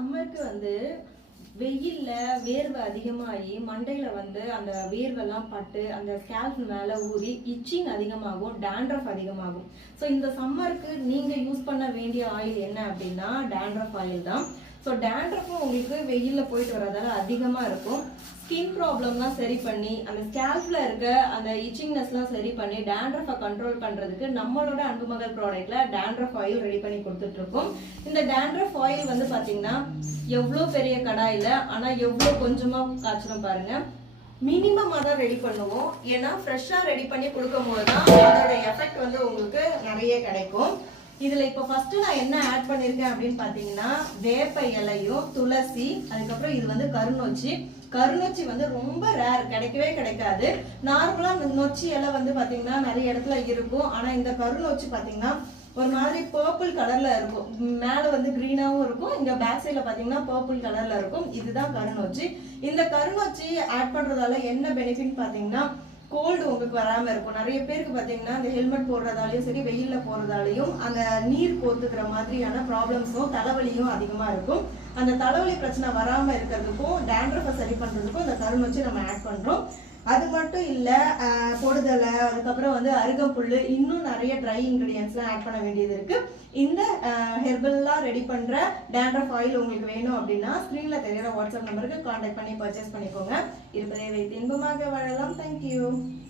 சம்மருக்கு வந்து வெயில்ல வேர்வை அதிகமாகி மண்டையில வந்து அந்த வேர்வெல்லாம் பட்டு அந்த ஸ்கேல்ப் மேல ஊறி இச்சிங் அதிகமாகும், டேண்ட்ரஃப் அதிகமாகும். ஸோ இந்த சம்மருக்கு நீங்க யூஸ் பண்ண வேண்டிய ஆயில் என்ன அப்படின்னா டேண்ட்ரஃப் ஆயில் தான். ஸோ டேண்ட்ரஃபும் உங்களுக்கு வெயில்ல போயிட்டு வரதால அதிகமா இருக்கும். ஸ்கின் ப்ராப்ளம்லாம் சரி பண்ணி அந்த ஸ்கேல்ப்ல இருக்க அந்த இச்சிங்னஸ்லாம் சரி பண்ணி டேண்ட்ரஃபை கண்ட்ரோல் பண்றதுக்கு நம்மளோட அன்புமகள் ப்ராடக்ட்ல டேண்ட்ரஃப் ஆயில் ரெடி பண்ணி கொடுத்துட்டு இருக்கோம். இந்த டேண்ட்ரஃப் ஆயில் வந்து பாத்தீங்கன்னா எவ்வளோ பெரிய கடாயில ஆனா எவ்வளோ கொஞ்சமா காய்ச்சணும் பாருங்க. மினிமமா தான் ரெடி பண்ணுவோம். ஏன்னா ஃப்ரெஷ்ஷா ரெடி பண்ணி கொடுக்கும் போதுதான் அதோட எஃபெக்ட் வந்து உங்களுக்கு நிறைய கிடைக்கும். இதுல இப்ப ஃபர்ஸ்ட் நான் என்ன ஆட் பண்ணிருக்கேன் அப்படின்னு பாத்தீங்கன்னா வேப்ப இலையும் துளசி, அதுக்கப்புறம் இது வந்து கருநொச்சி. கருநொச்சி வந்து ரொம்ப ரேர், கிடைக்கவே கிடைக்காது. நார்மலா நொச்சி இலை வந்து பாத்தீங்கன்னா நிறைய இடத்துல இருக்கும். ஆனா இந்த கருநொச்சி பாத்தீங்கன்னா ஒரு மாதிரி பர்பிள் கலர்ல இருக்கும். மேல வந்து கிரீனாவும் இருக்கும், இங்க பேக் சைட்ல பாத்தீங்கன்னா பர்பிள் கலர்ல இருக்கும். இதுதான் கருநொச்சி. இந்த கருநொச்சி ஆட் பண்றதால என்ன பெனிஃபிட் பாத்தீங்கன்னா கோல்டு உங்களுக்கு வராம இருக்கும். நிறைய பேருக்கு பாத்தீங்கன்னா இந்த ஹெல்மெட் போடுறதாலையும் சரி வெயில்ல போறதாலையும் அந்த நீர் கோத்துக்கிற மாதிரியான ப்ராப்ளம்ஸும் தலைவலியும் அதிகமா இருக்கும். அந்த தலைவலி பிரச்சனை வராம இருக்கிறதுக்கும் டேண்ட்ரஃபை சரி பண்றதுக்கும் இந்த கருநொச்சி நம்ம ஆட் பண்றோம். அது மட்டும் இல்ல, பொடுதலை, அதுக்கப்புறம் வந்து அருகம்புல்லு, இன்னும் நிறைய ட்ரை இன்கிரீடியன்ஸ்லாம் ஆட் பண்ண வேண்டியது இருக்கு. இந்த ஹெர்பல்லாம் ரெடி பண்ற டேண்ட்ரஃப் ஆயில் உங்களுக்கு வேணும் அப்படின்னா ஸ்கிரீன்ல தெரியுற வாட்ஸ்அப் நம்பருக்கு கான்டாக்ட் பண்ணி பர்ச்சேஸ் பண்ணிக்கோங்க. இருப்பதை வைத்து இன்பமாக வாழலாம். தேங்க்யூ.